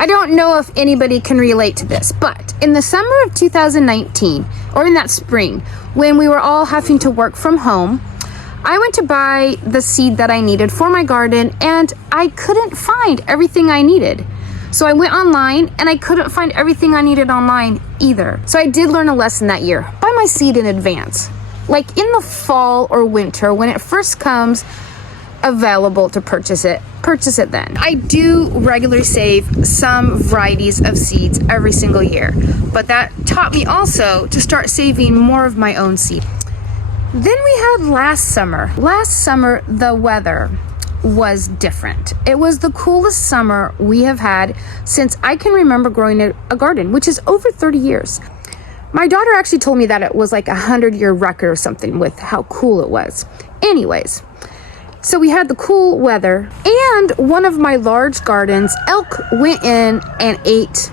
I don't know if anybody can relate to this, but in the summer of 2019, or in that spring, when we were all having to work from home, I went to buy the seed that I needed for my garden, and I couldn't find everything I needed. So I went online, and I couldn't find everything I needed online either. So I did learn a lesson that year. Buy my seed in advance. Like in the fall or winter, when it first comes available to purchase it then. I do regularly save some varieties of seeds every single year, but that taught me also to start saving more of my own seed. Then we had last summer. Last summer, the weather was different. It was the coolest summer we have had since I can remember growing a garden, which is over 30 years. My daughter actually told me that it was like a 100-year record or something with how cool it was. Anyways, so we had the cool weather, and one of my large gardens, elk went in and ate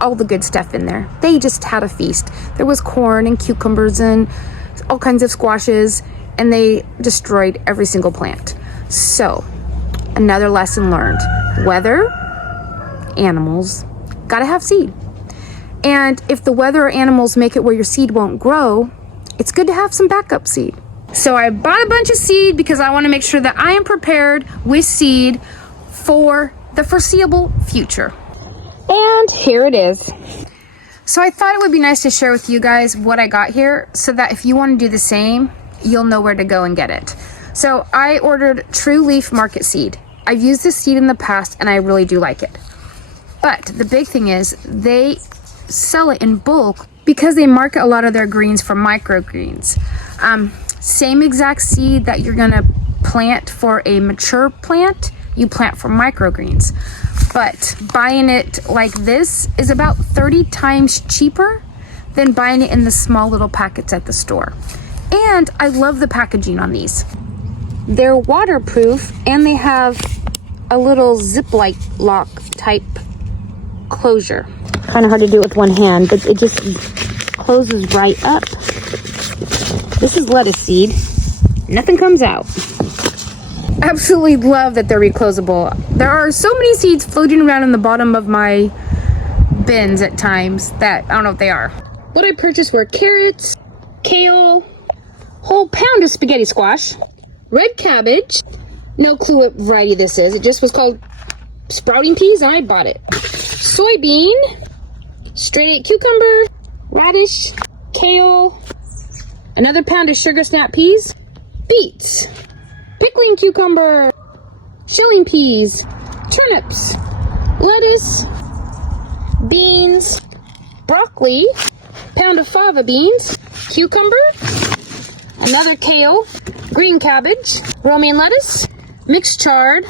all the good stuff in there. They just had a feast. There was corn and cucumbers and all kinds of squashes, and they destroyed every single plant. So, another lesson learned. Weather, animals, gotta have seed. And if the weather or animals make it where your seed won't grow, it's good to have some backup seed. So I bought a bunch of seed because I want to make sure that I am prepared with seed for the foreseeable future. And here it is. So I thought it would be nice to share with you guys what I got here so that if you want to do the same, you'll know where to go and get it. So I ordered True Leaf Market seed. I've used this seed in the past and I really do like it. But the big thing is they sell it in bulk because they market a lot of their greens for microgreens. Same exact seed that you're gonna plant for a mature plant, you plant for microgreens. But buying it like this is about 30 times cheaper than buying it in the small little packets at the store. And I love the packaging on these. They're waterproof and they have a little zip-like lock type closure. Kind of hard to do it with one hand, but it just closes right up. This is lettuce seed. Nothing comes out. Absolutely love that they're reclosable. There are so many seeds floating around in the bottom of my bins at times that I don't know what they are. What I purchased were carrots, kale, whole pound of spaghetti squash, red cabbage. No clue what variety this is. It just was called sprouting peas and I bought it. Soybean, straight 8 cucumber, radish, kale, another pound of sugar snap peas, beets, pickling cucumber, shelling peas, turnips, lettuce, beans, broccoli, pound of fava beans, cucumber, another kale, green cabbage, romaine lettuce, mixed chard,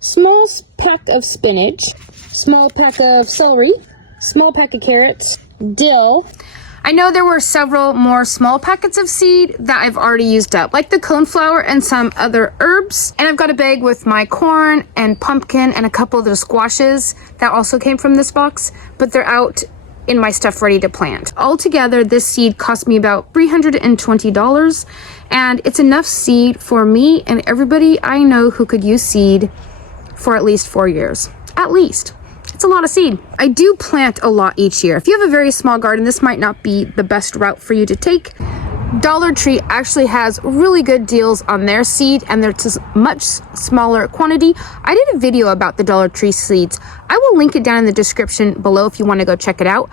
small pack of spinach, small pack of celery, small pack of carrots, dill. I know there were several more small packets of seed that I've already used up, like the coneflower and some other herbs. And I've got a bag with my corn and pumpkin and a couple of the squashes that also came from this box, but they're out in my stuff ready to plant. Altogether, this seed cost me about $320, and it's enough seed for me and everybody I know who could use seed for at least 4 years. At least. It's a lot of seed. I do plant a lot each year. If you have a very small garden, this might not be the best route for you to take. Dollar Tree actually has really good deals on their seed, and they're just much smaller quantity. I did a video about the Dollar Tree seeds. I will link it down in the description below if you want to go check it out.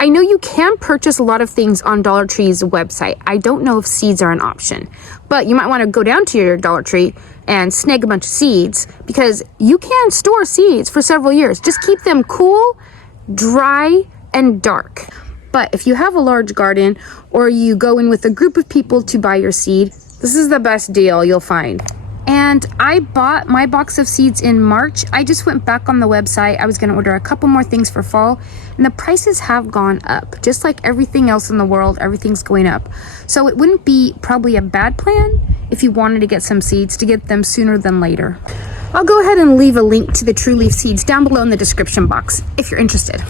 I know you can purchase a lot of things on Dollar Tree's website. I don't know if seeds are an option, but you might want to go down to your Dollar Tree and snag a bunch of seeds because you can store seeds for several years. Just keep them cool, dry, and dark. But if you have a large garden or you go in with a group of people to buy your seed, this is the best deal you'll find. And I bought my box of seeds in March. I just went back on the website. I was going to order a couple more things for fall, and the prices have gone up. Just like everything else in the world, everything's going up. So it wouldn't be probably a bad plan if you wanted to get some seeds to get them sooner than later. I'll go ahead and leave a link to the True Leaf seeds down below in the description box if you're interested.